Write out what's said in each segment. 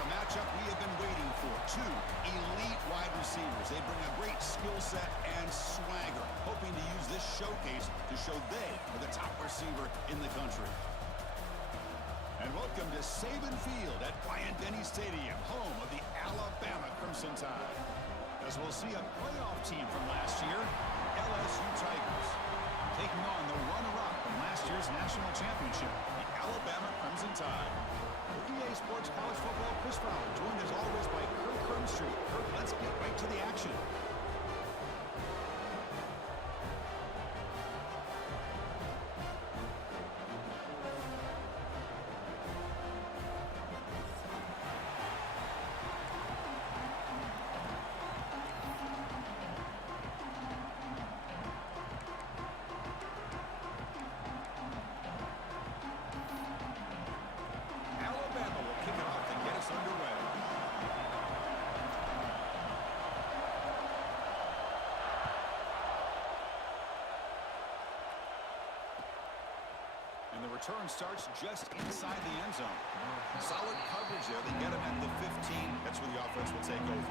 a matchup we have been waiting for. Two elite wide receivers. They bring a great skill set and swagger, hoping to use this showcase to show they are the top receiver in the country. And welcome to Saban Field at Bryant-Denny Stadium, home of the Alabama Crimson Tide. As we'll see a playoff team from last year, LSU Tigers, taking on the runner-up from last year's national championship, the Alabama Crimson Tide. For EA Sports College Football, Chris Fowler, joined as always by Kirk Crimstreet. Kirk, let's get right to the action. And the return starts just inside the end zone. Solid coverage there. They get him at the 15. That's where the offense will take over.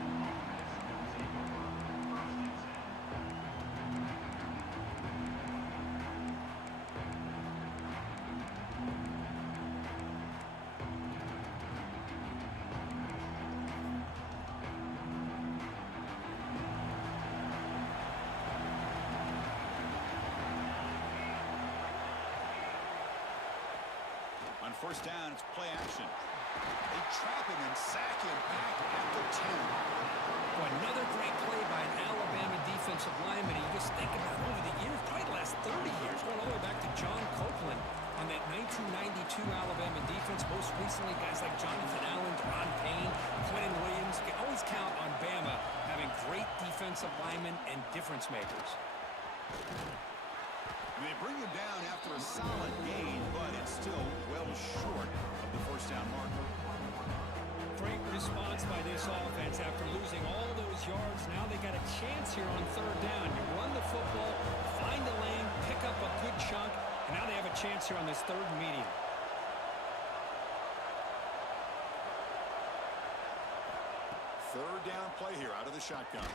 On first down, it's play action. They trap him and sack him back at the 10. Well, another great play by an Alabama defensive lineman. You just think about over the years, probably the last 30 years, going all the way back to John Copeland on that 1992 Alabama defense. Most recently, guys like Jonathan Allen, Deron Payne, Quentin Williams. You can always count on Bama having great defensive linemen and difference makers. They bring him down after a solid gain, but it's still well short of the first down marker. Great response by this offense after losing all those yards. Now they got a chance here on third down. You run the football, find a lane, pick up a good chunk, and now they have a chance here on this third and medium. Third down play here out of the shotgun.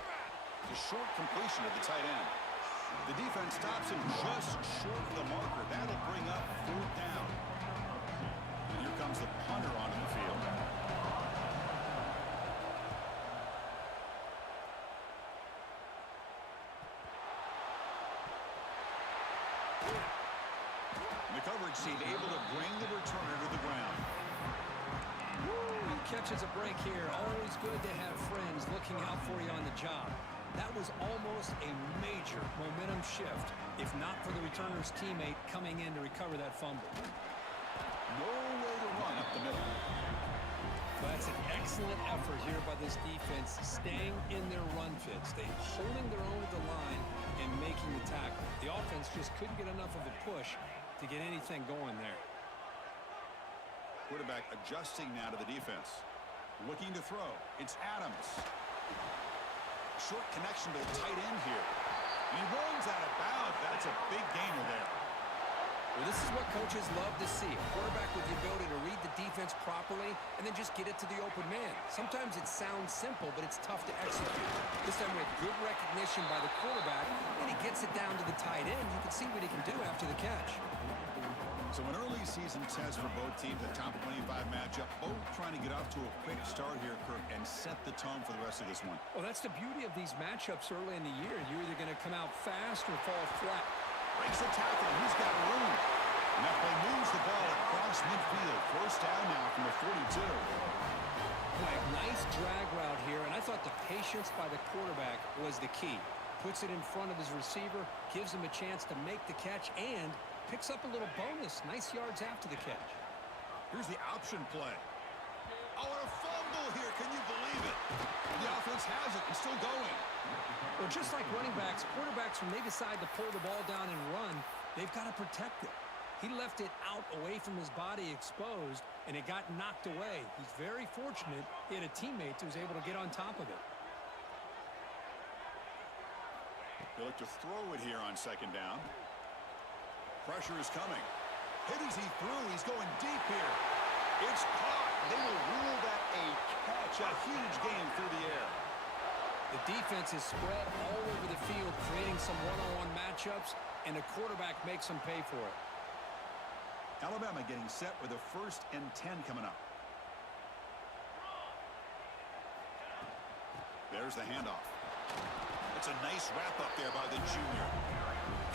The short completion of the tight end. The defense stops him just short of the marker. That'll bring up fourth down. And here comes the punter onto the field. And the coverage team able to bring the returner to the ground. Woo, catches a break here. Always good to have friends looking out for you on the job. That was almost a major momentum shift, if not for the returner's teammate coming in to recover that fumble. No way to run up the middle. But that's an excellent effort here by this defense, staying in their run fits. They holding their own at the line and making the tackle. The offense just couldn't get enough of a push to get anything going there. Quarterback adjusting now to the defense. Looking to throw. It's Adams. Short connection to the tight end here. And he runs out of bounds. That's a big gainer there. Well, this is what coaches love to see. A quarterback with the ability to read the defense properly and then just get it to the open man. Sometimes it sounds simple, but it's tough to execute. This time with good recognition by the quarterback, and he gets it down to the tight end. You can see what he can do after the catch. So an early season test for both teams, a top 25 matchup. Both trying to get off to a quick start here, Kirk, and set the tone for the rest of this one. Well, that's the beauty of these matchups early in the year. You're either going to come out fast or fall flat. Breaks the tackle. He's got room. And that play moves the ball across midfield. First down now from the 42. Boy, nice drag route here, and I thought the patience by the quarterback was the key. Puts it in front of his receiver, gives him a chance to make the catch, and picks up a little bonus. Nice yards after the catch. Here's the option play. Oh, and a fumble here. Can you believe it? The offense has it and still going. Well, just like running backs, quarterbacks, when they decide to pull the ball down and run, they've got to protect it. He left it out away from his body exposed, and it got knocked away. He's very fortunate he had a teammate who was able to get on top of it. They look to throw it here on second down. Pressure is coming. Hit as he threw. He's going deep here. It's caught. They will rule that a catch. A huge gain through the air. The defense is spread all over the field, creating some one-on-one matchups, and the quarterback makes them pay for it. Alabama getting set with a 1st and 10 coming up. There's the handoff. It's a nice wrap-up there by the junior.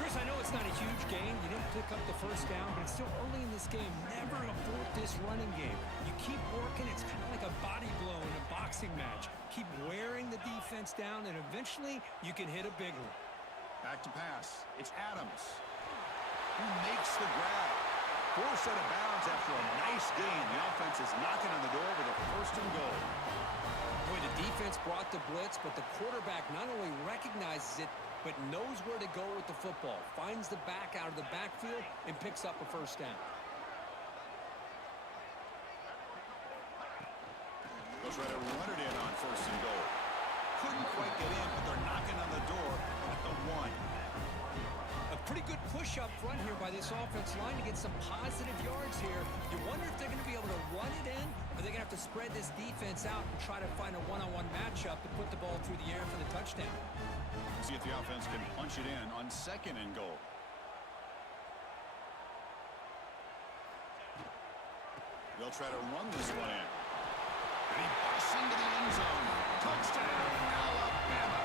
Chris, I know it's not a huge gain. You didn't pick up the first down, but it's still early in this game. Never abort this running game. You keep working. It's kind of like a body blow in a boxing match. Keep wearing the defense down, and eventually you can hit a big one. Back to pass. It's Adams who makes the grab. Forced out of bounds after a nice gain. The offense is knocking on the door with a 1st and goal. Boy, the defense brought the blitz, but the quarterback not only recognizes it, but knows where to go with the football. Finds the back out of the backfield and picks up a 1st down. They'll try to run it in on 1st and goal. Couldn't quite get in, but they're knocking on the door at the 1. A pretty good push up front here by this offense line to get some positive yards here. You wonder if they're going to be able to run it in, or they're going to have to spread this defense out and try to find a one-on-one matchup to put the ball through the air for the touchdown. See if the offense can punch it in on 2nd and goal. They'll try to run this one in. And he busts into the end zone. Touchdown, Alabama.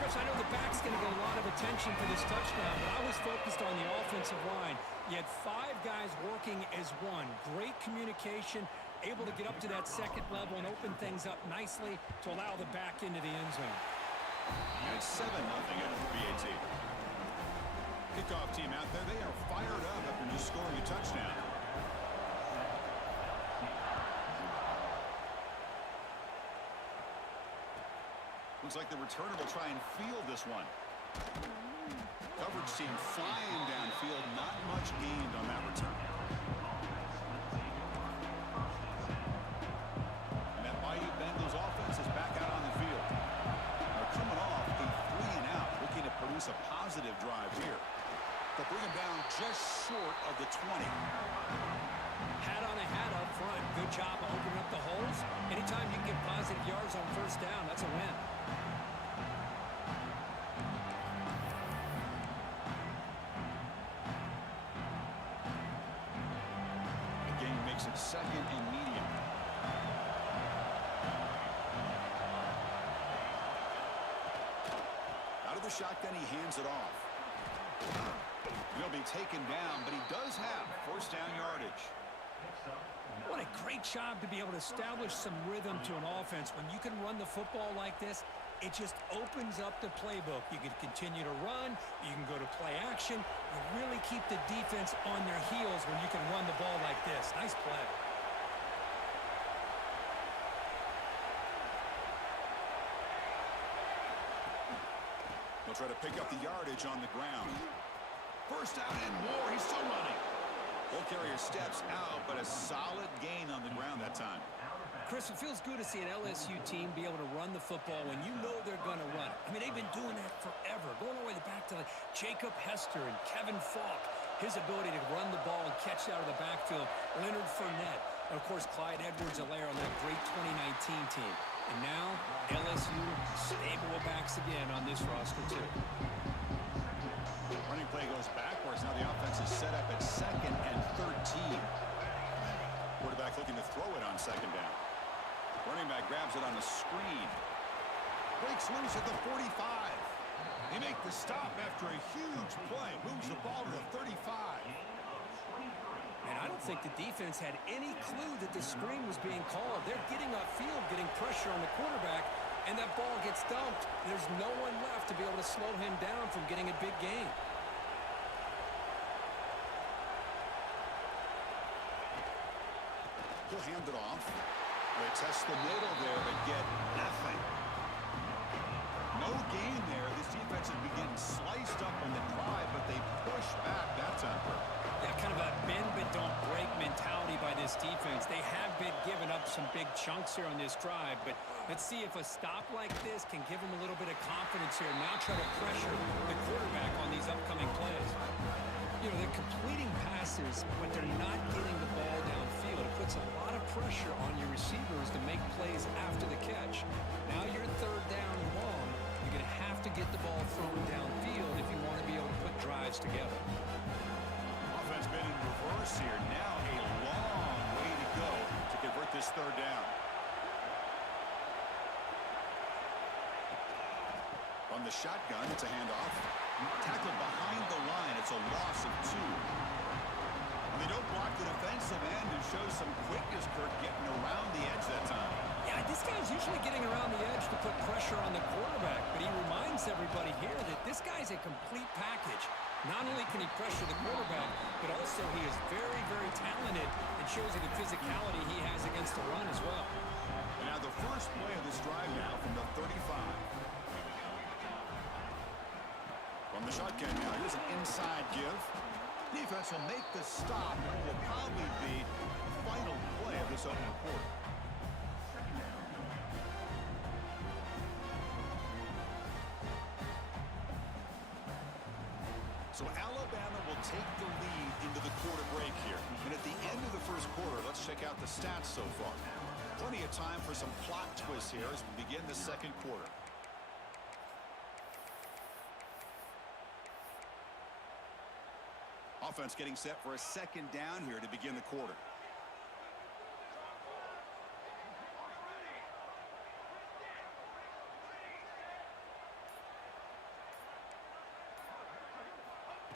Chris, I know the back's going to get a lot of attention for this touchdown, but I was focused on the offensive line. You had 5 guys working as one. Great communication, able to get up to that 2nd level and open things up nicely to allow the back into the end zone. And it's 7-0 out of the BAT. Kickoff team out there, they are fired up after just scoring a touchdown. Looks like the returner will try and field this one. Coverage team flying downfield, not much gained on that return. And that Bayou Bengals offense is back out on the field. They're coming off a 3-and-out, looking to produce a positive drive here. They'll bring him down just short of the 20. Hat on a hat up front. Good job of opening up the holes. Anytime you can get positive yards on 1st down, that's a win. Makes it 2nd and medium. Out of the shotgun, he hands it off. He'll be taken down, but he does have 1st down yardage. What a great job to be able to establish some rhythm to an offense. When you can run the football like this, it just opens up the playbook. You can continue to run. You can go to play action. You really keep the defense on their heels when you can run the ball like this. Nice play. He'll try to pick up the yardage on the ground. 1st down and more. He's still running. Ball carrier steps out, but a solid gain on the ground that time. Chris, it feels good to see an LSU team be able to run the football when you know they're going to run. I mean, they've been doing that forever, going all the way back to like Jacob Hester and Kevin Falk. His ability to run the ball and catch it out of the backfield. Leonard Fournette. And, of course, Clyde Edwards-Helaire on that great 2019 team. And now, LSU stable of backs again on this roster, too. Running play goes backwards. Now the offense is set up at 2nd and 13. Quarterback looking to throw it on 2nd down. Running back grabs it on a screen. Breaks loose at the 45. They make the stop after a huge play. Moves the ball to the 35. And I don't think the defense had any clue that the screen was being called. They're getting upfield, getting pressure on the quarterback, and that ball gets dumped. There's no one left to be able to slow him down from getting a big gain. He'll hand it off. They test the middle there, but get nothing. No gain there. This defense has been getting sliced up on the drive, but they push back that time. Yeah, kind of a bend but don't break mentality by this defense. They have been giving up some big chunks here on this drive, but let's see if a stop like this can give them a little bit of confidence here. Now try to pressure the quarterback on these upcoming plays. You know, they're completing passes, but they're not getting the ball downfield. field. It puts a lot of pressure on your receivers to make plays after the catch. Now you're third down and long. You're going to have to get the ball thrown downfield if you want to be able to put drives together. Offense been in reverse here. Now a long way to go to convert this third down. From the shotgun, it's a handoff. Tackled behind the line. It's a loss of 2. And they don't block the defensive end and show some quickness, Kirk, getting around the edge that time. Yeah, this guy's usually getting around the edge to put pressure on the quarterback, but he reminds everybody here that this guy's a complete package. Not only can he pressure the quarterback, but also he is very, very talented and shows you the physicality he has against the run as well. And now the first play of this drive now from the 35. From the shotgun now, here's an inside give. Defense will make the stop, and it will probably be the final play of this opening quarter. So Alabama will take the lead into the quarter break here. And at the end of the first quarter, let's check out the stats so far. Plenty of time for some plot twists here as we begin the second quarter. Offense getting set for a second down here to begin the quarter.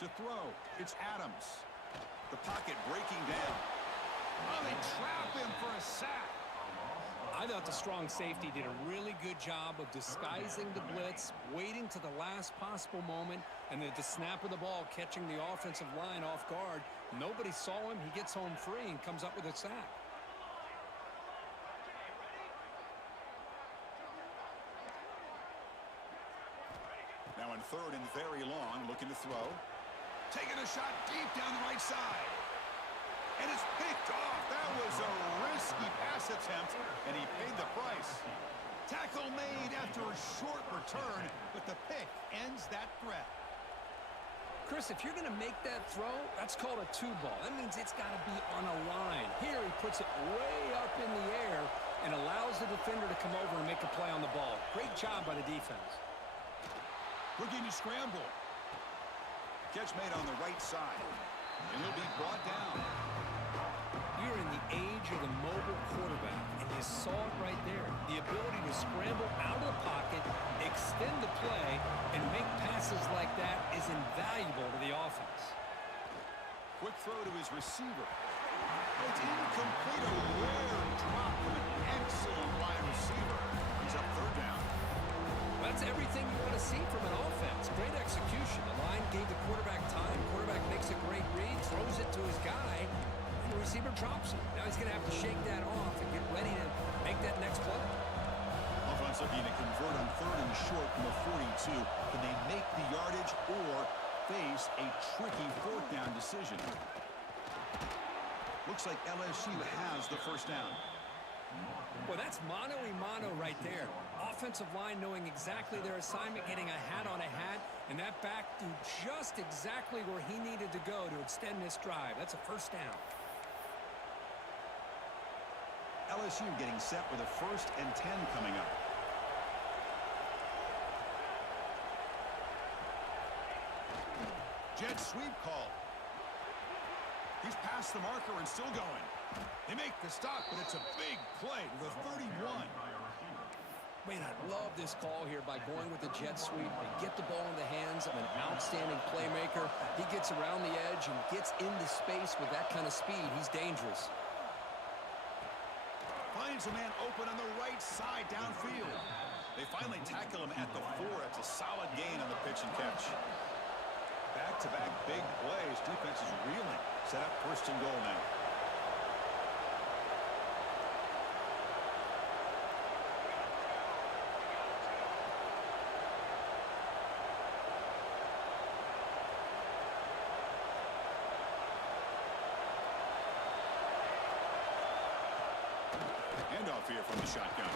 To throw, it's Adams. The pocket breaking down. Oh, they trap him for a sack. I thought the strong safety did a really good job of disguising the blitz, waiting to the last possible moment, and then at the snap of the ball, catching the offensive line off guard. Nobody saw him. He gets home free and comes up with a sack. Now in third and very long, looking to throw. Taking a shot deep down the right side. And it's picked off. That was a risky pass attempt, and he paid the price. Tackle made after a short return, but the pick ends that threat. Chris, if you're going to make that throw, that's called a two ball. That means it's got to be on a line. Here he puts it way up in the air and allows the defender to come over and make a play on the ball. Great job by the defense. Looking to scramble. Catch made on the right side, and he'll be brought down. You're in the age of the mobile quarterback, and you saw it right there. The ability to scramble out of the pocket, extend the play, and make passes like that is invaluable to the offense. Quick throw to his receiver. It's incomplete. A rare drop from an excellent wide receiver. He's up third down. That's everything you want to see from an offense. Great execution. The line gave the quarterback time. Quarterback makes a great read, throws it to his guy, and the receiver drops it. Now he's going to have to shake that off and get ready to make that next play. Offense looking to convert on third and short from the 42. Can they make the yardage or face a tricky fourth down decision? Looks like LSU has the first down. Well, that's mano-a-mano right there. Offensive line knowing exactly their assignment, getting a hat on a hat, and that back to just exactly where he needed to go to extend this drive. That's a first down. LSU getting set with a 1st and 10 coming up. Jet sweep call. He's past the marker and still going. They make the stop, but it's a big play to the 31. Man, I love this call here by going with the jet sweep. They get the ball in the hands of an outstanding playmaker. He gets around the edge and gets into space with that kind of speed. He's dangerous. Finds a man open on the right side downfield. They finally tackle him at the 4. It's a solid gain on the pitch and catch. Back-to-back big plays. Defense is reeling. Set up 1st and goal now. Handoff here from the shotgun.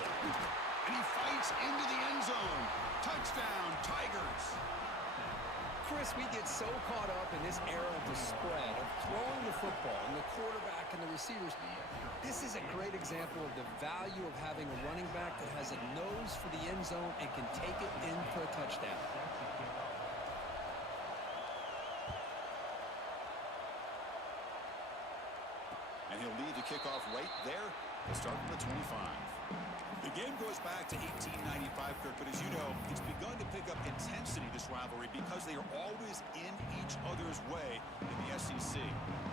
And he fights into the end zone. Touchdown, Tigers. Chris, we get so caught up in this era of the spread, of throwing the football, and the quarterback and the receivers. This is a great example of the value of having a running back that has a nose for the end zone and can take it in for a touchdown. And he'll lead the kickoff right there. He'll start from the 25. The game goes back to 1895, Kirk, but as you know, it's begun to pick up intensity, this rivalry, because they are always in each other's way in the SEC.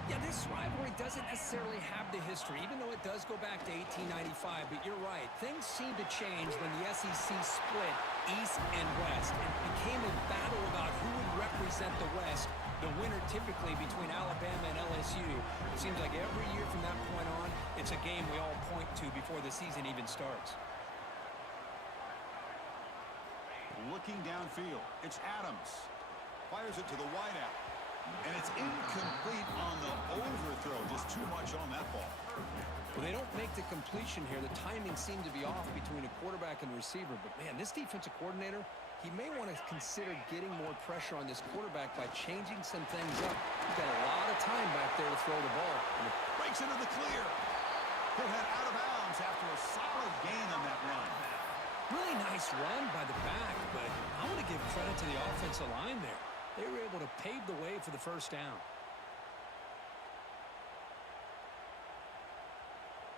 Yeah, this rivalry doesn't necessarily have the history, even though it does go back to 1895, but you're right. Things seem to change when the SEC split East and West. It became a battle about who would represent the West, the winner typically between Alabama and LSU. It seems like every year from that point on, it's a game we all point to before the season even starts. Looking downfield, it's Adams. Fires it to the wideout. And it's incomplete on the overthrow. Just too much on that ball. Well, they don't make the completion here. The timing seemed to be off between a quarterback and the receiver. But, man, this defensive coordinator, he may want to consider getting more pressure on this quarterback by changing some things up. He's got a lot of time back there to throw the ball. And it breaks into the clear. He'll head out of bounds after a solid gain on that run. Really nice run by the back, but I want to give credit to the offensive line there. They were able to pave the way for the first down.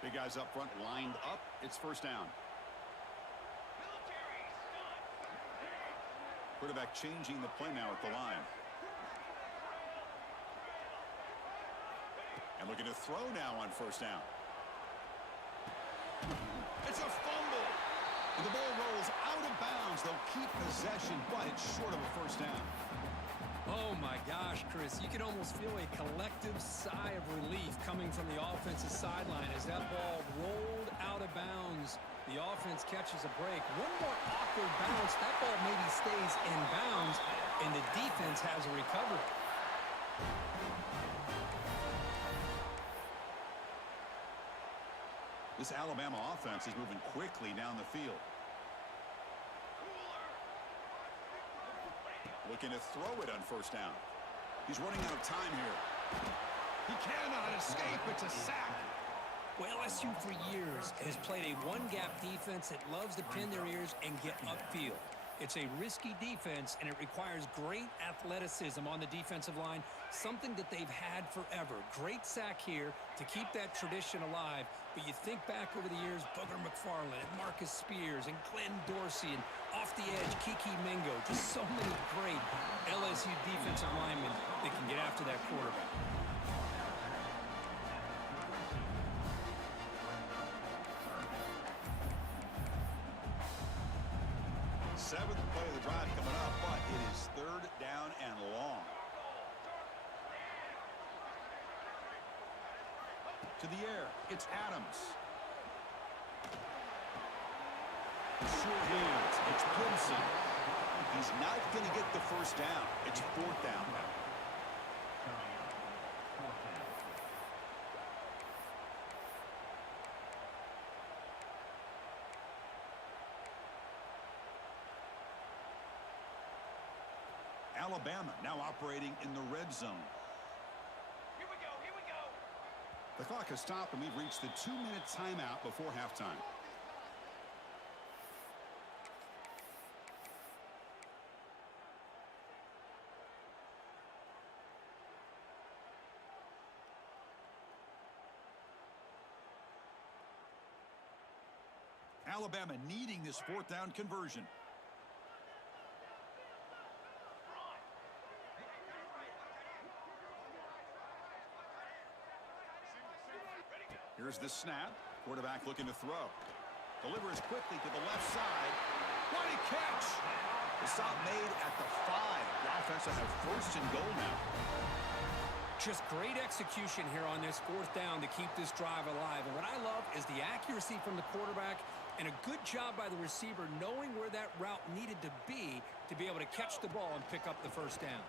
Big guys up front lined up. It's first down. Quarterback changing the play now at the line. And looking to throw now on first down. It's a fumble. And the ball rolls out of bounds. They'll keep possession, but it's short of a first down. Oh, my gosh, Chris. You can almost feel a collective sigh of relief coming from the offensive sideline as that ball rolled out of bounds. The offense catches a break. One more awkward bounce. That ball maybe stays in bounds, and the defense has a recovery. This Alabama offense is moving quickly down the field. Looking to throw it on first down. He's running out of time here. He cannot escape. It's a sack. Well, LSU for years has played a one-gap defense that loves to pin their ears and get upfield. It's a risky defense, and it requires great athleticism on the defensive line, something that they've had forever. Great sack here to keep that tradition alive. But you think back over the years, Booger McFarland and Marcus Spears and Glenn Dorsey and off the edge, Kiki Mingo. Just so many great LSU defensive linemen that can get after that quarterback. Seventh play of the drive coming up, but it is third down and long. To the air, it's Adams. Sure hands, it's Gibson. He's not going to get the first down. It's fourth down. Alabama now operating in the red zone. Here we go, here we go. The clock has stopped, and we've reached the 2-minute timeout before halftime. Alabama needing this fourth down conversion. Here's the snap. Quarterback looking to throw. Delivers quickly to the left side. What a catch! The stop made at the 5. The offense will have first and goal now. Just great execution here on this fourth down to keep this drive alive. And what I love is the accuracy from the quarterback and a good job by the receiver knowing where that route needed to be able to catch the ball and pick up the first down.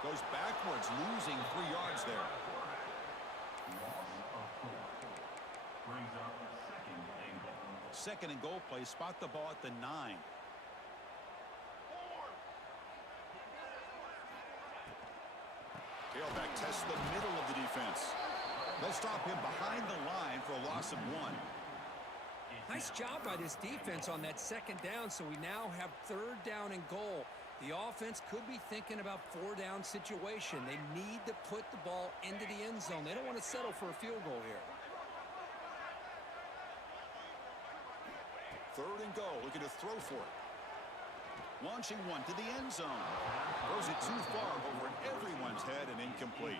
Goes backwards, losing 3 yards there. Second and goal play. Spot the ball at the 9. Tailback tests the middle of the defense. They'll stop him behind the line for a loss of 1. Nice job by this defense on that second down, so we now have third down and goal. The offense could be thinking about 4-down situation. They need to put the ball into the end zone. They don't want to settle for a field goal here. Third and goal, looking to throw for it. Launching one to the end zone. Throws it too far over everyone's head and incomplete.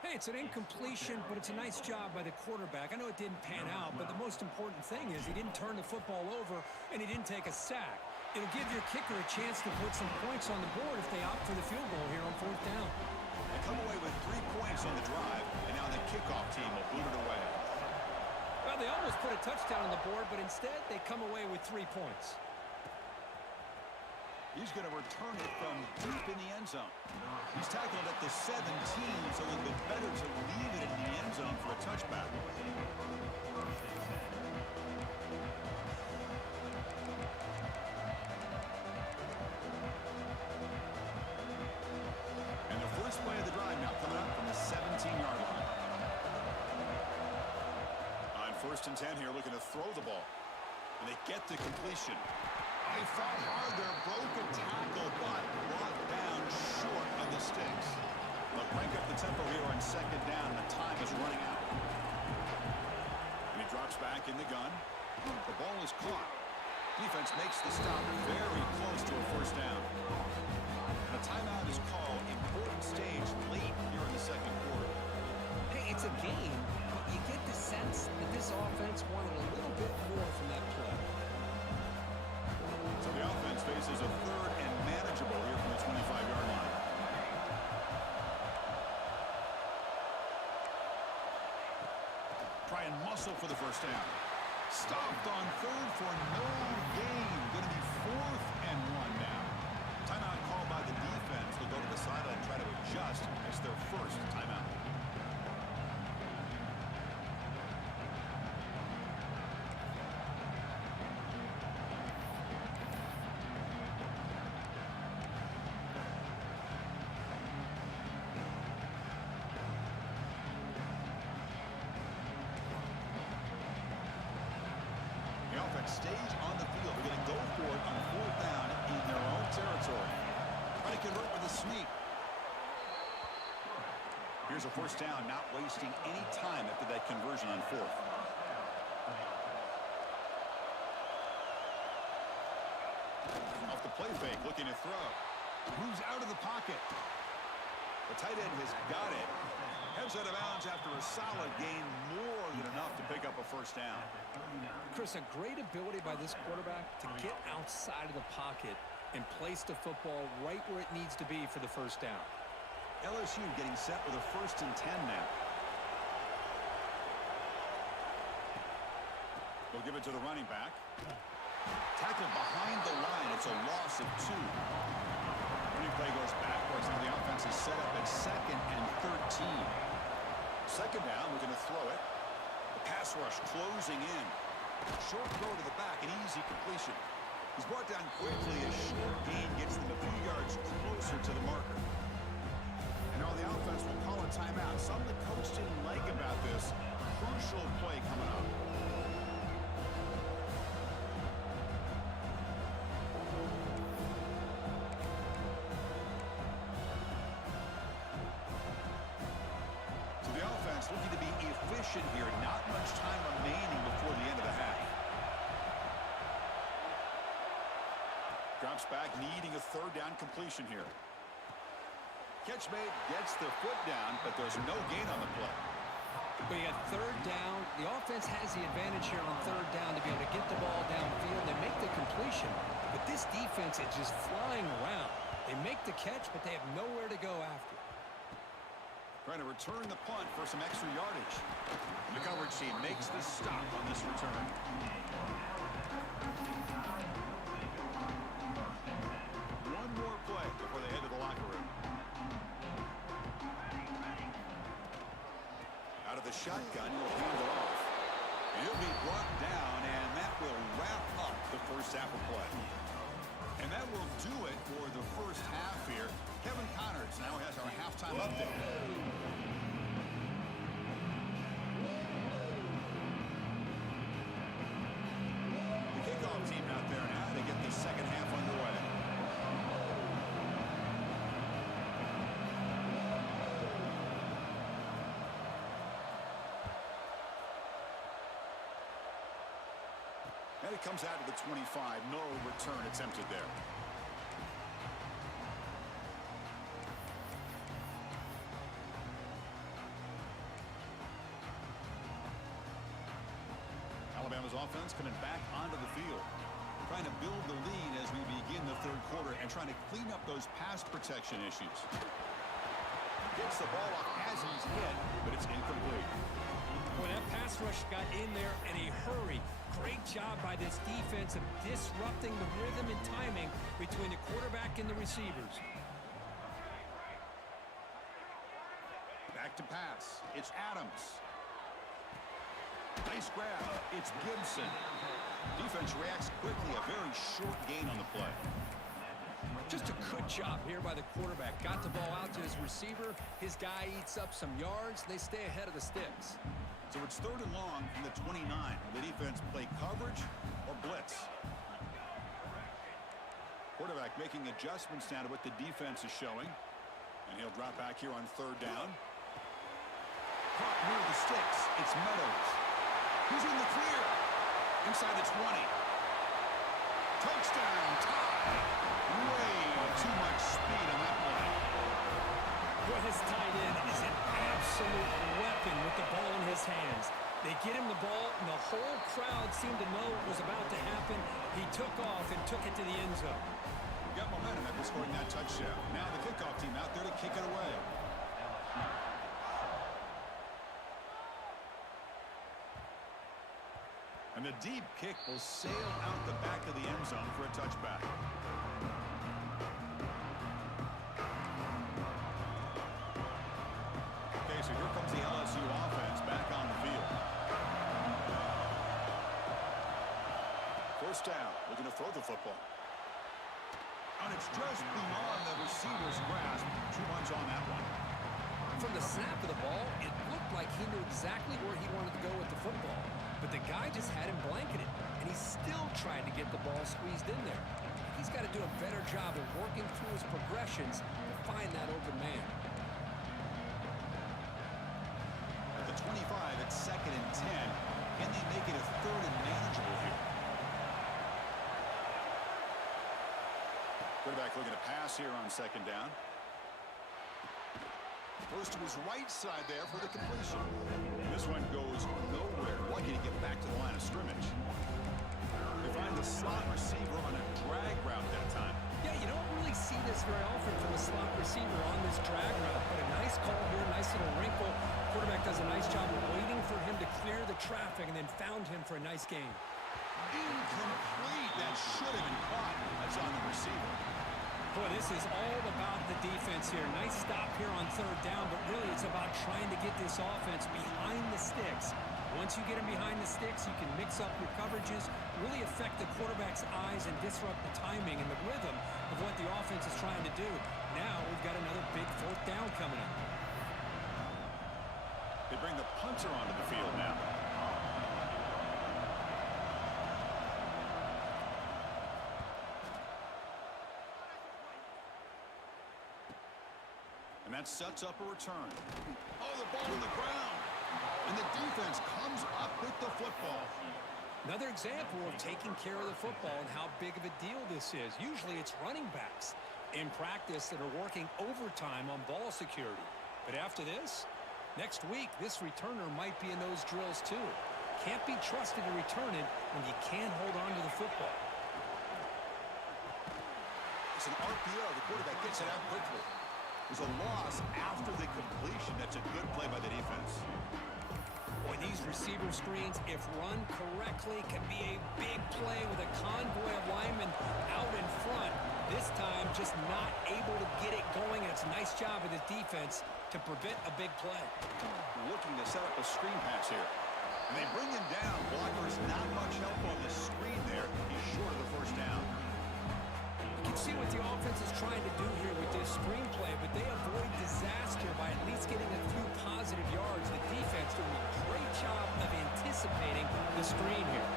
Hey, it's an incompletion, but it's a nice job by the quarterback. I know it didn't pan out, but the most important thing is he didn't turn the football over and he didn't take a sack. It'll give your kicker a chance to put some points on the board if they opt for the field goal here on 4th down. They come away with 3 points on the drive, and now the kickoff team will boot it away. Well, they almost put a touchdown on the board, but instead they come away with 3 points. He's going to return it from deep in the end zone. He's tackled at the 17, so a little bit better to leave it in the end zone for a touchback. And the first play of the drive now coming up from the 17-yard line. On 1st and 10 here, looking to throw the ball. And they get the completion. They fought hard there, broke a tackle, but brought down short of the sticks. They'll crank up the tempo here on 2nd down. The time is running out. And he drops back in the gun. The ball is caught. Defense makes the stop very close to a 1st down. And a timeout is called. Important stage late here in the 2nd quarter. Hey, it's a game, but you get the sense that this offense wanted a little bit more from that play. So the offense faces a 3rd and manageable here from the 25-yard line. Try and muscle for the 1st down. Stopped on 3rd for no gain. Going to be 4th and 1 now. Timeout called by the defense. They'll go to the sideline and try to adjust. It's their 1st timeout. Stays on the field. They're going to go for it on 4th down in their own territory. Try to convert with a sneak. Here's a 1st down, not wasting any time after that conversion on 4th. Off the play fake, looking to throw. Moves out of the pocket. The tight end has got it. Heads out of bounds after a solid gain, more than enough to pick up a 1st down. Chris, a great ability by this quarterback to get outside of the pocket and place the football right where it needs to be for the 1st down. LSU getting set with a 1st and 10 now. They'll give it to the running back. Tackled behind the line. It's a loss of 2. Running play goes backwards. Now the offense is set up at 2nd and 13. 2nd down, we're going to throw it. The pass rush closing in. Short throw to the back, an easy completion. He's brought down quickly. A short gain gets them a few yards closer to the marker. And now the offense will call a timeout. Something the coach didn't like about this. Crucial play coming up. So the offense looking to be efficient here. Not much time remaining before the end of the half. Drops back, needing a 3rd down completion here. Catch made, gets their foot down, but there's no gain on the play. But you got 3rd down. The offense has the advantage here on 3rd down to be able to get the ball downfield and make the completion. But this defense is just flying around. They make the catch, but they have nowhere to go after. Trying to return the punt for some extra yardage. The coverage team makes the stop on this return. One more play before they head to the locker room. Out of the shotgun, he'll hand it off. And he'll be brought down, and that will wrap up the 1st half of play. And that will do it for the first half here. Kevin Connors now has our halftime update. The kickoff team out there now to get the second half underway. And it comes out to the 25. No return attempted there. Alabama's offense coming back onto the field, trying to build the lead as we begin the third quarter and trying to clean up those pass protection issues. Gets the ball off as he's hit, but it's incomplete. Boy, that pass rush got in there in a hurry. Great job by this defense of disrupting the rhythm and timing between the quarterback and the receivers. Back to pass. It's Adams. Nice grab. It's Gibson. Defense reacts quickly. A very short gain on the play. Just a good job here by the quarterback. Got the ball out to his receiver. His guy eats up some yards. They stay ahead of the sticks. So it's 3rd and long from the 29. Will the defense play coverage or blitz? Quarterback making adjustments now to what the defense is showing. And he'll drop back here on 3rd down. Caught near the sticks. It's Meadows. He's in the clear. Inside the 20. Touchdown. Tie. Way too much speed on that play. Boy, his tight end is an absolute weapon with the ball in his hands. They get him the ball, and the whole crowd seemed to know what was about to happen. He took off and took it to the end zone. Got momentum after scoring that touchdown. Now the kickoff team out there to kick it away. And the deep kick will sail out the back of the end zone for a touchback. Okay, so here comes the LSU offense back on the field. 1st down, looking to throw the football. And it's just beyond the receiver's grasp. Too much on that one. From the snap of the ball, it looked like he knew exactly where he wanted to go with the football. But the guy just had him blanketed, and he's still trying to get the ball squeezed in there. He's got to do a better job of working through his progressions to find that open man. At the 25, it's 2nd and 10. Can they make it a 3rd and manageable here? Quarterback looking to pass here on 2nd down. Goes to his right side there for the completion. This one goes nowhere. Lucky to get back to the line of scrimmage. They find the slot receiver on a drag route that time. Yeah, you don't really see this very often from a slot receiver on this drag route, but a nice call here, nice little wrinkle. Quarterback does a nice job of waiting for him to clear the traffic and then found him for a nice gain. Incomplete. That should have been caught. That's on the receiver. Boy, this is all about the defense here. Nice stop here on 3rd down, but really it's about trying to get this offense behind the sticks. Once you get them behind the sticks, you can mix up your coverages, really affect the quarterback's eyes and disrupt the timing and the rhythm of what the offense is trying to do. Now we've got another big 4th down coming up. They bring the punter onto the field now. And that sets up a return. Oh, the ball on the ground. And the defense comes up with the football. Another example of taking care of the football and how big of a deal this is. Usually it's running backs in practice that are working overtime on ball security. But after this, next week, this returner might be in those drills too. Can't be trusted to return it when you can't hold on to the football. It's an RPO. The quarterback gets it out quickly. There's a loss after the completion. That's a good play by the defense. Boy, these receiver screens, if run correctly, can be a big play with a convoy of linemen out in front. This time, just not able to get it going. It's a nice job of the defense to prevent a big play. Looking to set up a screen pass here. And they bring him down. Blocker's not much help on the screen there. He's short of the 1st down. See what the offense is trying to do here with this screenplay, but they avoid disaster by at least getting a few positive yards. The defense doing a great job of anticipating the screen here.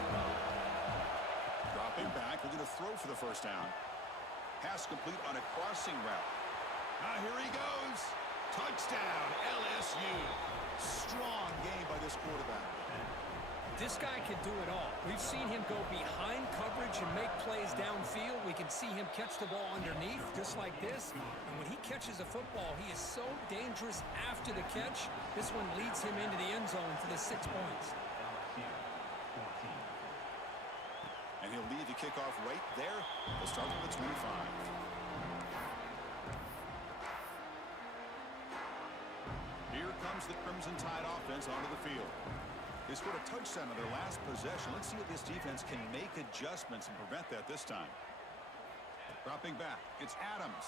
Dropping back, looking to throw for the first down. Pass complete on a crossing route. Now here he goes. Touchdown, LSU. Strong game by this quarterback. This guy can do it all. We've seen him go behind coverage and make plays downfield. We can see him catch the ball underneath, just like this. And when he catches a football, he is so dangerous after the catch. This one leads him into the end zone for the 6 points. And he'll lead the kickoff right there. They'll start with the 25. Here comes the Crimson Tide offense onto the field. They scored a touchdown on their last possession. Let's see if this defense can make adjustments and prevent that this time. Dropping back, it's Adams.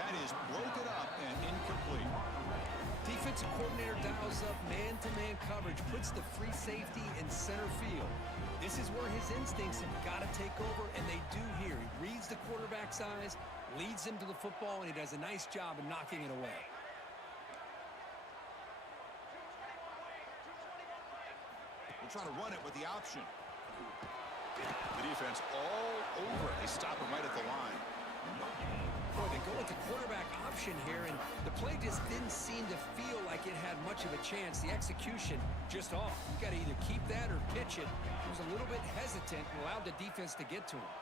That is broken up and incomplete. Defensive coordinator dials up man-to-man coverage, puts the free safety in center field. This is where his instincts have got to take over, and they do here. He reads the quarterback's eyes, leads him to the football, and he does a nice job of knocking it away. We'll try to run it with the option. The defense all over it. They stop him right at the line. Boy, they go with the quarterback option here, and the play just didn't seem to feel like it had much of a chance. The execution just off. You got to either keep that or pitch it. He was a little bit hesitant and allowed the defense to get to him.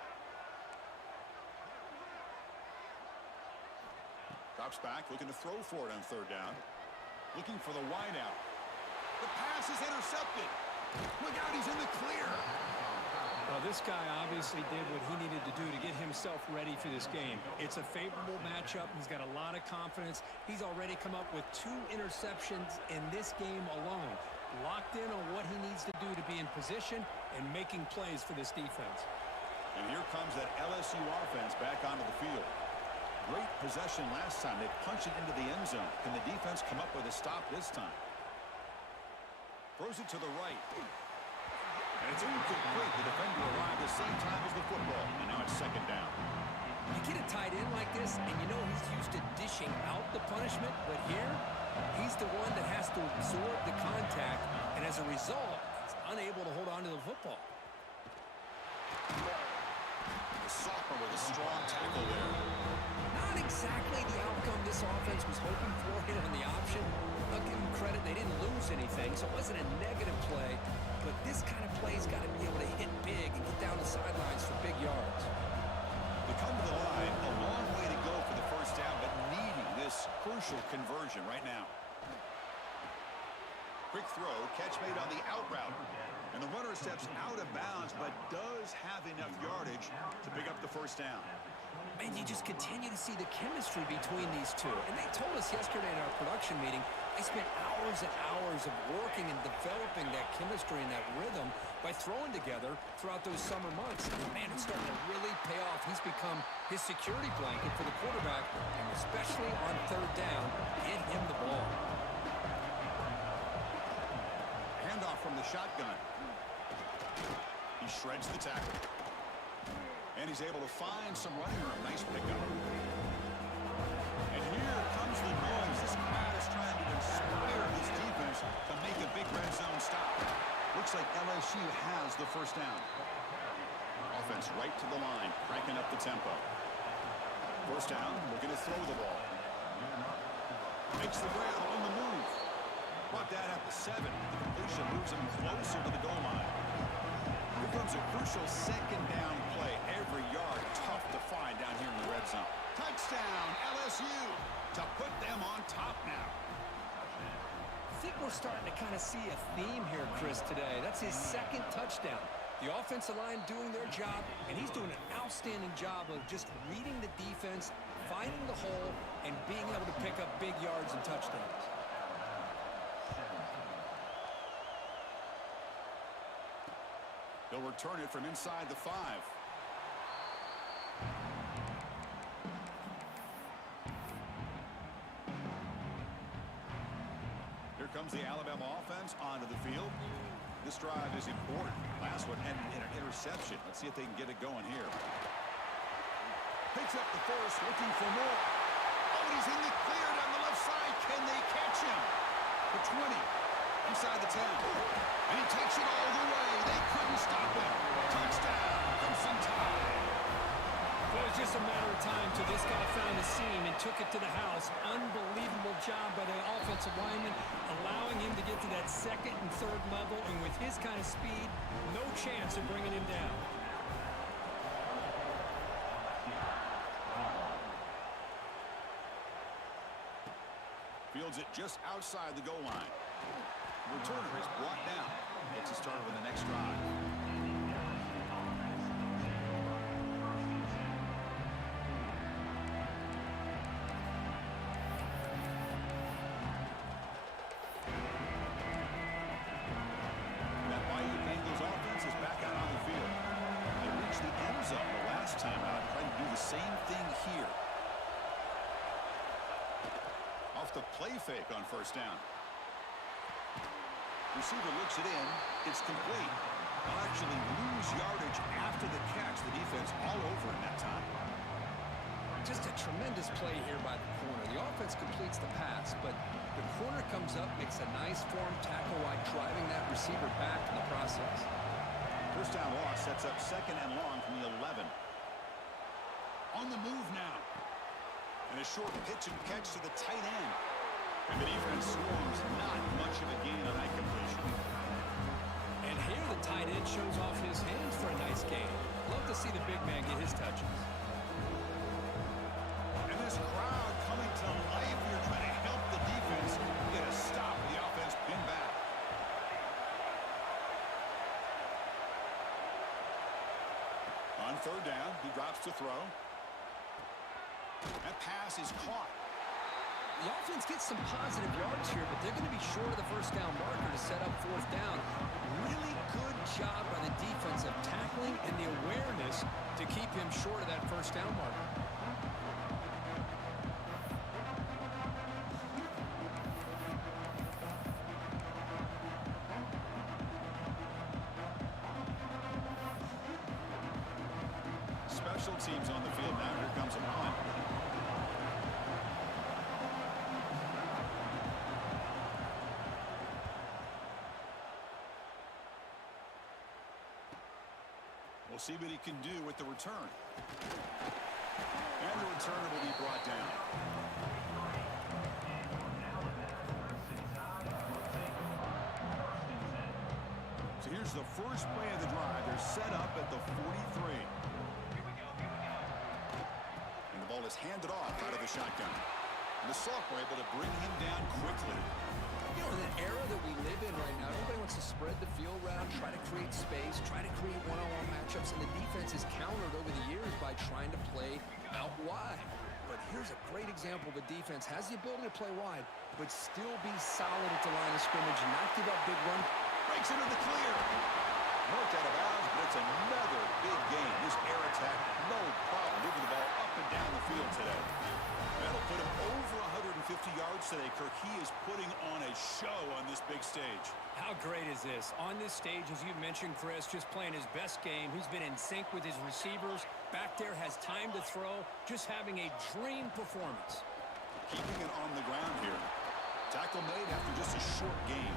Drops back, looking to throw for it on third down. Looking for the wide out. The pass is intercepted. Look out, he's in the clear. Well, this guy obviously did what he needed to do to get himself ready for this game. It's a favorable matchup. He's got a lot of confidence. He's already come up with 2 interceptions in this game alone. Locked in on what he needs to do to be in position and making plays for this defense. And here comes that LSU offense back onto the field. Great possession last time. They punched it into the end zone. Can the defense come up with a stop this time? Throws it to the right. And it's incomplete. The defender arrived at the same time as the football. And now it's second down. You get a tight end like this, and you know he's used to dishing out the punishment, but here, he's the one that has to absorb the contact, and as a result, he's unable to hold on to the football. The sophomore with a strong tackle there. Not exactly the outcome this offense was hoping for here on the option. I'll give them credit, they didn't lose anything, so it wasn't a negative play, but this kind of play's got to be able to hit big and get down the sidelines for big yards. They come to the line, a long way to go for the first down, but needing this crucial conversion right now. Quick throw, catch made on the out route. And the runner steps out of bounds, but does have enough yardage to pick up the first down. Man, you just continue to see the chemistry between these two. And they told us yesterday in our production meeting, they spent hours and hours of working and developing that chemistry and that rhythm by throwing together throughout those summer months. And man, it's starting to really pay off. He's become his security blanket for the quarterback, and especially on third down, get him the ball. Handoff from the shotgun. He shreds the tackle. And he's able to find some running room. Nice pickup. And here comes the noise. This crowd is trying to inspire this defense to make a big red zone stop. Looks like LSU has the first down. Offense right to the line, cranking up the tempo. First down, looking to throw the ball. Makes the grab on the move. Brought that at the 7. The completion moves him closer to the goal line. Here comes a crucial second down play. Every yard tough to find down here in the red zone. Touchdown, LSU, to put them on top now. I think we're starting to kind of see a theme here, Chris, today. That's his second touchdown. The offensive line doing their job, and he's doing an outstanding job of just reading the defense, finding the hole, and being able to pick up big yards and touchdowns. They'll return it from inside the 5. Here comes the Alabama offense onto the field. This drive is important. Last one ended in an interception. Let's see if they can get it going here. Picks up the first, looking for more. Oh, he's in the clear down the left side. Can they catch him? The 20, inside the 10. And he takes it all the way. They couldn't stop him. Touchdown, Crimson Tide. Well, it was just a matter of time till this guy found a seam and took it to the house. Unbelievable job by the offensive lineman, allowing him to get to that second and third level. And with his kind of speed, no chance of bringing him down. Fields it just outside the goal line. The returner is brought down. Gets it started with the next drive. That Bayou Bengals offense is back out on the field. They reached the end zone the last time out. Trying to do the same thing here. Off the play fake on first down. Receiver looks it in. It's complete. They'll actually lose yardage after the catch. The defense all over in that time. Just a tremendous play here by the corner. The offense completes the pass, but the corner comes up, makes a nice form tackle while driving that receiver back in the process. First down loss sets up second and long from the 11. On the move now. And a short pitch and catch to the tight end. And the defense swarms, not much of a gain on that completion. And here the tight end shows off his hands for a nice gain. Love to see the big man get his touches. And this crowd coming to life here, trying to help the defense get a stop. The offense pinned back. On third down, he drops to throw. That pass is caught. The offense gets some positive yards here, but they're going to be short of the first down marker to set up fourth down. Really good job by the defense of tackling and the awareness to keep him short of that first down marker. Special teams on the field now. Here comes a punt. We'll see what he can do with the return. And the returner will be brought down. So here's the first play of the drive. They're set up at the 43. And the ball is handed off out of the shotgun. And the Sox were able to bring him down quickly. You know, in the era that we live in right now, everybody wants to spread the field around, try to create space, try to create one-on-one matchups, and the defense is countered over the years by trying to play out wide. But here's a great example of a defense has the ability to play wide, but still be solid at the line of scrimmage and not give up big run. Breaks into the clear. Marked out of bounds, but it's another big game. This air attack, no problem moving the ball up and down the field today. That'll put him over 150 yards today, Kirk. He is putting on a show on this big stage. How great is this? On this stage, as you mentioned, Chris, just playing his best game. He's been in sync with his receivers. Back there, has time to throw. Just having a dream performance. Keeping it on the ground here. Tackle made after just a short game.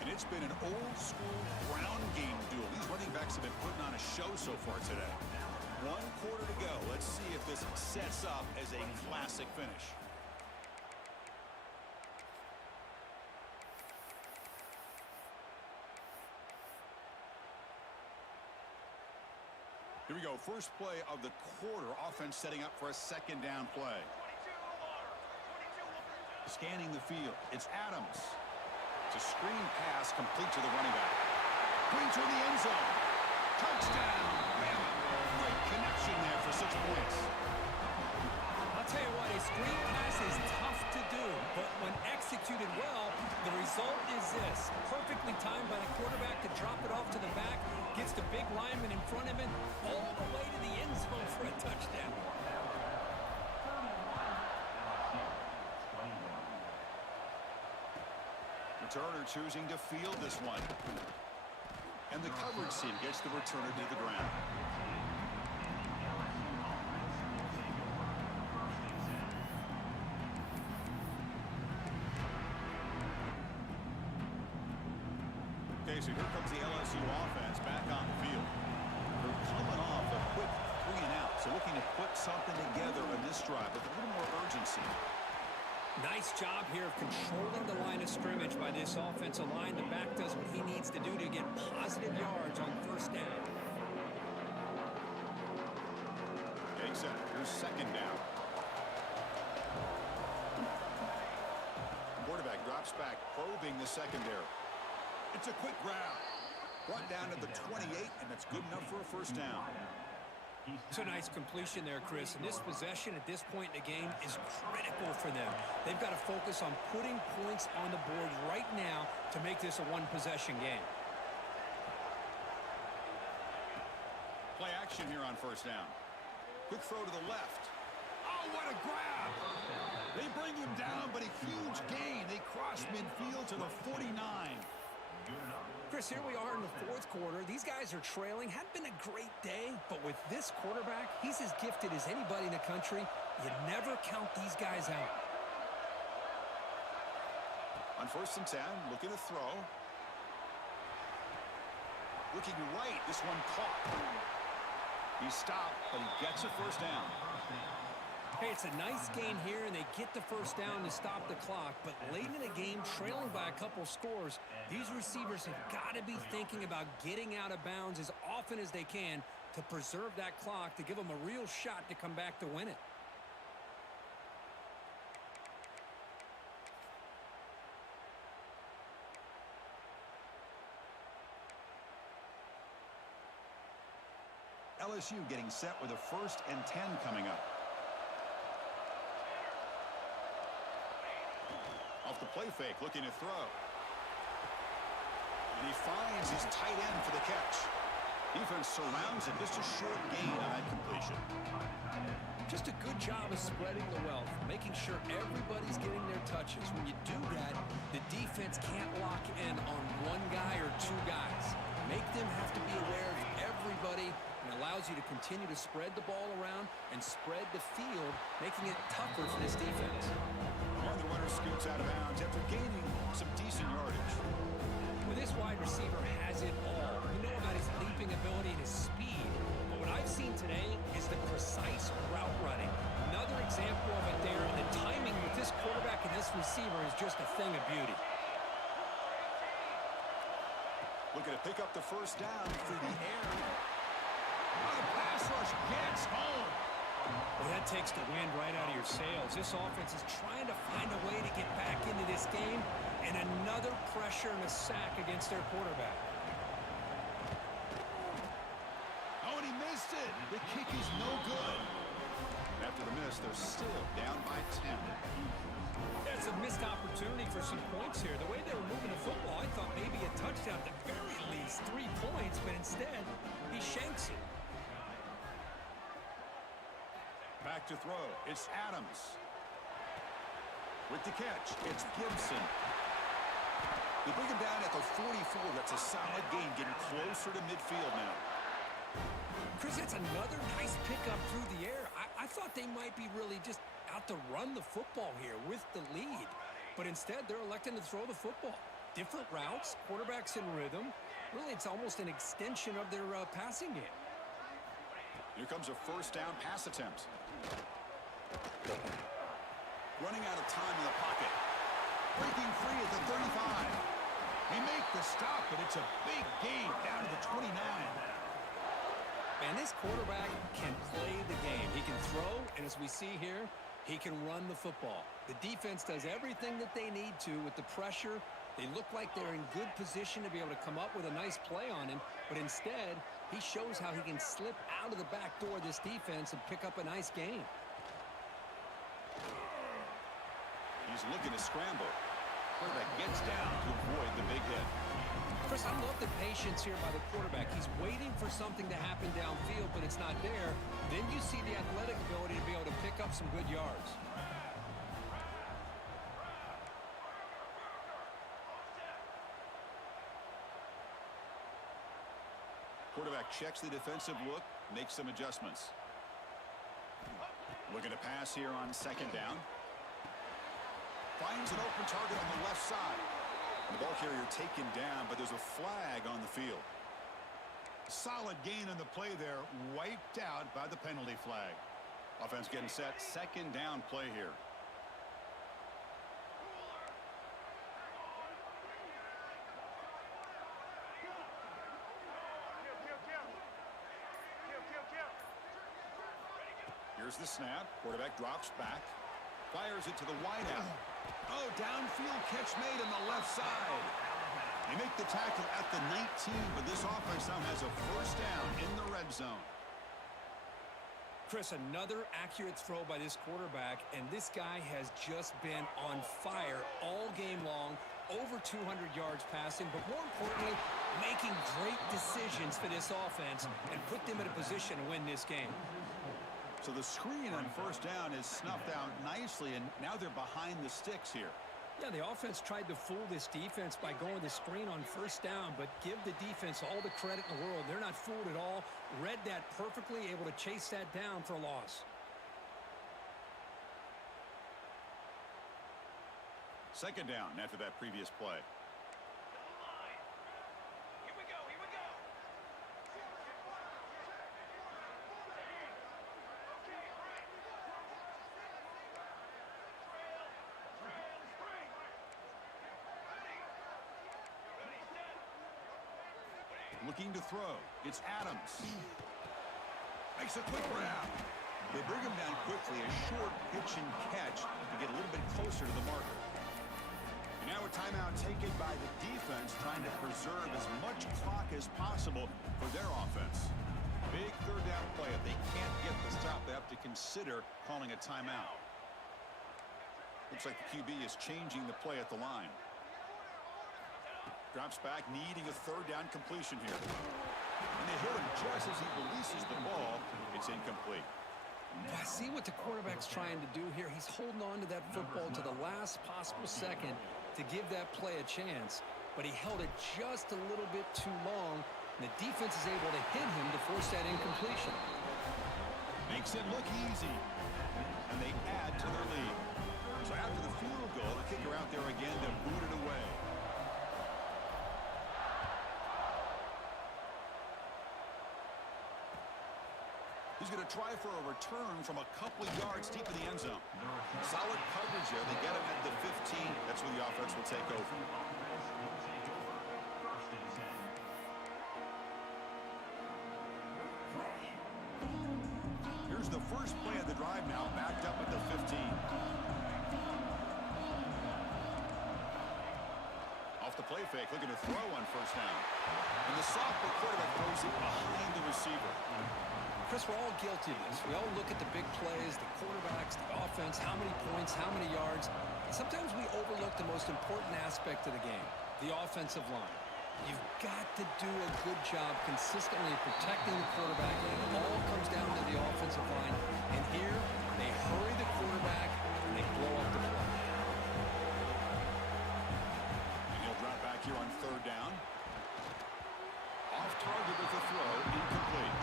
And it's been an old-school ground game duel. These running backs have been putting on a show so far today. 1 quarter to go. Let's see if this sets up as a classic finish. Here we go. First play of the quarter. Offense setting up for a second down play. Scanning the field. It's Adams. It's a screen pass complete to the running back. Going toward the end zone. Touchdown. Great connection there for 6 points. I'll tell you what, a screen pass is tough to do, but when executed well, the result is this. Perfectly timed by the quarterback to drop it off to the back, gets the big lineman in front of him, all the way to the end zone for a touchdown. Returner choosing to field this one. And the coverage team gets the returner to the ground. Okay, so here comes the LSU offense back on the field. They're coming off a quick 3-and-out, so looking to put something together in this drive with a little more urgency. Nice job here of controlling the line of scrimmage by this offensive line. The back does what he needs to do to get positive yards on first down. Okay, so here's second down. Quarterback drops back, probing the secondary. It's a quick grab. Brought down to the 28, and that's good enough for a first down. It's a nice completion there, Chris. And this possession at this point in the game is critical for them. They've got to focus on putting points on the board right now to make this a one-possession game. Play action here on first down. Quick throw to the left. Oh, what a grab! They bring him down, but a huge gain. They cross midfield to the 49. Chris, here we are in the fourth quarter. These guys are trailing. Hadn't been a great day, but with this quarterback, he's as gifted as anybody in the country. You never count these guys out. On first and 10, looking to throw. Looking right, this one caught. He stopped, but he gets a first down. Hey, it's a nice gain here, and they get the first down to stop the clock. But late in the game, trailing by a couple scores, these receivers have got to be thinking about getting out of bounds as often as they can to preserve that clock, to give them a real shot to come back to win it. LSU getting set with a first and 10 coming up. Off the play fake, looking to throw. And he finds his tight end for the catch. Defense surrounds him. Just a short gain on that completion. Just a good job of spreading the wealth, making sure everybody's getting their touches. When you do that, the defense can't lock in on one guy or two guys. Make them have to be aware of everybody, and allows you to continue to spread the ball around and spread the field, making it tougher for this defense. And the runner scoots out of bounds after gaining some decent yardage. Well, this wide receiver has it all. We know about his leaping ability and his speed, but what I've seen today is the precise route running. Another example of it there, and the timing with this quarterback and this receiver is just a thing of beauty. Looking to pick up the first down through the air. The pass rush gets home. Well, that takes the wind right out of your sails. This offense is trying to find a way to get back into this game, and another pressure and a sack against their quarterback. Oh, and he missed it. The kick is no good. After the miss, they're still down by 10. That's a missed opportunity for some points here. The way they were moving the football, I thought maybe a touchdown, at the very least 3 points, but instead, he shanks it. Back to throw. It's Adams. With the catch, it's Gibson. They bring him down at the 44. That's a solid gain, getting closer to midfield now. Chris, that's another nice pickup through the air. I thought they might be really just out to run the football here with the lead. But instead, they're electing to throw the football. Different routes, quarterbacks in rhythm. Really, it's almost an extension of their passing game. Here comes a first down pass attempt. Running out of time in the pocket. Breaking free at the 35. They make the stop, but it's a big gain down to the 29. And this quarterback can play the game. He can throw, and as we see here, he can run the football. The defense does everything that they need to with the pressure. They look like they're in good position to be able to come up with a nice play on him, but instead, he shows how he can slip out of the back door of this defense and pick up a nice gain. He's looking to scramble. Quarterback gets down to avoid the big hit. Chris, I love the patience here by the quarterback. He's waiting for something to happen downfield, but it's not there. Then you see the athletic ability to be able to pick up some good yards. Quarterback checks the defensive look, makes some adjustments. Looking to pass here on second down. Finds an open target on the left side. The ball carrier taken down, but there's a flag on the field. Solid gain on the play there, wiped out by the penalty flag. Offense getting set, second down play here. Here's the snap. Quarterback drops back. Fires it to the wideout. Oh, downfield catch made on the left side. They make the tackle at the 19, but this offense now has a first down in the red zone. Chris, another accurate throw by this quarterback, and this guy has just been on fire all game long. Over 200 yards passing, but more importantly, making great decisions for this offense and put them in a position to win this game. So the screen on first down is snuffed out nicely, and now they're behind the sticks here. Yeah, the offense tried to fool this defense by going the screen on first down, but give the defense all the credit in the world. They're not fooled at all. Read that perfectly, able to chase that down for a loss. Second down after that previous play. Here we go, here we go. Looking to throw. It's Adams. Makes a quick grab. They bring him down quickly. A short pitch and catch to get a little bit closer to the marker. And now a timeout taken by the defense, trying to preserve as much clock as possible for their offense. Big third down play. If they can't get the stop, they have to consider calling a timeout. Looks like the QB is changing the play at the line. Drops back, needing a third down completion here. And they hit him just as he releases the ball. It's incomplete. See what the quarterback's trying to do here. He's holding on to that football to the last possible second to give that play a chance. But he held it just a little bit too long. And the defense is able to hit him to force that incompletion. Makes it look easy. And they add to their lead. So after the field goal, the kicker out there again to boot it away. He's going to try for a return from a couple of yards deep in the end zone. Solid coverage there. They get him at the 15. That's where the offense will take over. Here's the first play of the drive now, backed up at the 15. Off the play fake, looking to throw on first down. And the sophomore quarterback throws it behind the receiver. Chris, we're all guilty of this. We all look at the big plays, the quarterbacks, the offense, how many points, how many yards. And sometimes we overlook the most important aspect of the game, the offensive line. You've got to do a good job consistently protecting the quarterback, and it all comes down to the offensive line. And here, they hurry the quarterback, and they blow up the play. And he'll drop back here on third down. Off target with a throw, incomplete.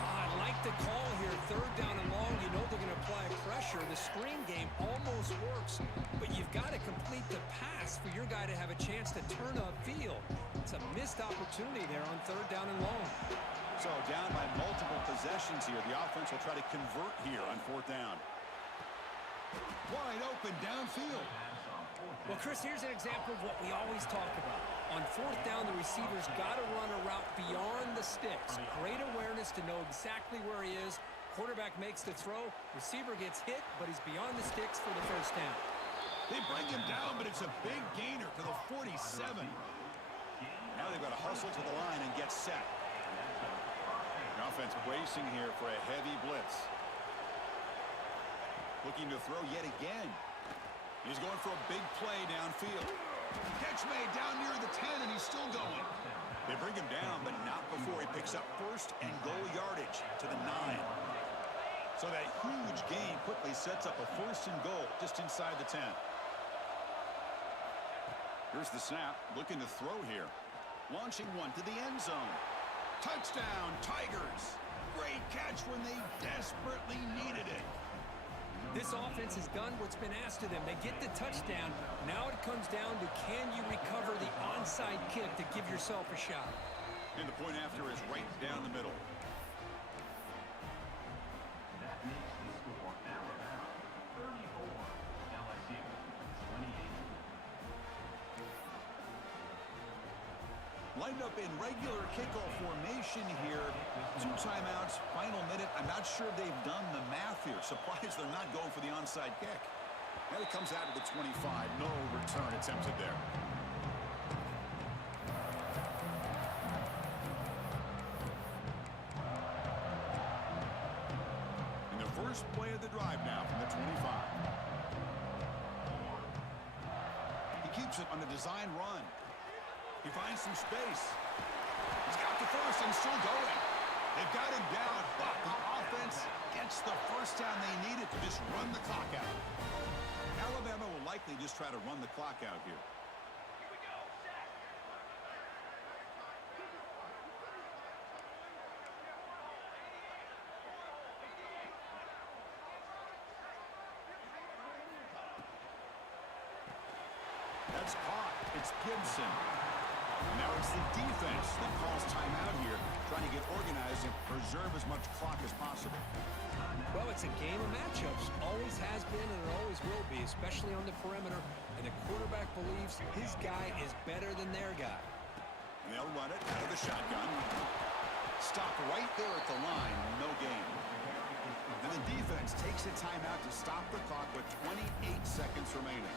I like the call here, third down and long. You know they're going to apply pressure. The screen game almost works, but you've got to complete the pass for your guy to have a chance to turn upfield. It's a missed opportunity there on third down and long. So down by multiple possessions here. The offense will try to convert here on fourth down. Wide open downfield. Well, Chris, here's an example of what we always talk about. On fourth down, the receiver's got to run a route beyond the sticks. Great awareness to know exactly where he is. Quarterback makes the throw. Receiver gets hit, but he's beyond the sticks for the first down. They bring him down, but it's a big gainer to the 47. Now they've got to hustle to the line and get set. The offense bracing here for a heavy blitz. Looking to throw yet again. He's going for a big play downfield. Catch made down near the 10, and he's still going. They bring him down, but not before he picks up first and goal yardage to the 9. So that huge gain quickly sets up a first and goal just inside the 10. Here's the snap, looking to throw here. Launching one to the end zone. Touchdown, Tigers. Great catch when they desperately needed it. This offense has done what's been asked of them. They get the touchdown. Now it comes down to, can you recover the onside kick to give yourself a shot? And the point after is right down the middle. That makes the score Alabama 34, LSU 28. Lined up in regular kickoff formation here. 2 timeouts, final minute. I'm not sure they've done the math here. Surprised they're not going for the onside kick. And it comes out of the 25. No return attempted there. And the first play of the drive now from the 25. He keeps it on a design run. He finds some space. He's got the first and still going. They've got him down, but the offense gets the first down they needed to just run the clock out. Alabama will likely just try to run the clock out here. Here we go, set. That's caught. It's Gibson. Now it's the defense that calls timeout here, trying to get organized and preserve as much clock as possible. Well, it's a game of matchups. Always has been and it always will be, especially on the perimeter. And the quarterback believes his guy is better than their guy. And they'll run it out of the shotgun. Stop right there at the line. No gain. And the defense takes a timeout to stop the clock with 28 seconds remaining.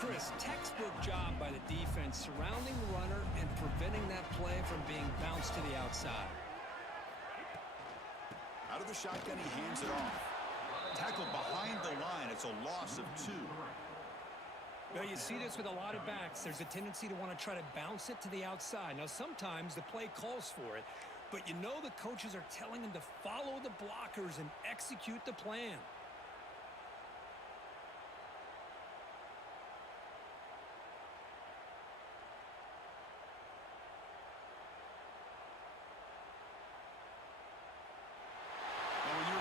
Chris, textbook job by the defense surrounding the runner and preventing that play from being bounced to the outside. Out of the shotgun, he hands it off. Tackled behind the line. It's a loss of 2. Well, you see this with a lot of backs. There's a tendency to want to try to bounce it to the outside. Now, sometimes the play calls for it, but you know the coaches are telling them to follow the blockers and execute the plan.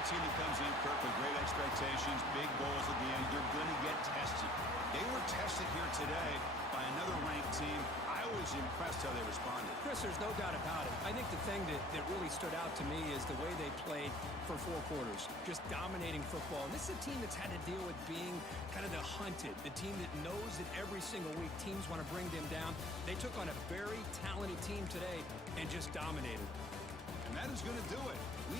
Team that comes in, Kirk, with great expectations, big goals at the end. You're going to get tested. They were tested here today by another ranked team. I was impressed how they responded. Chris, there's no doubt about it. I think the thing that really stood out to me is the way they played for 4 quarters, just dominating football. And this is a team that's had to deal with being kind of the hunted, the team that knows that every single week teams want to bring them down. They took on a very talented team today and just dominated. And that is going to do it. We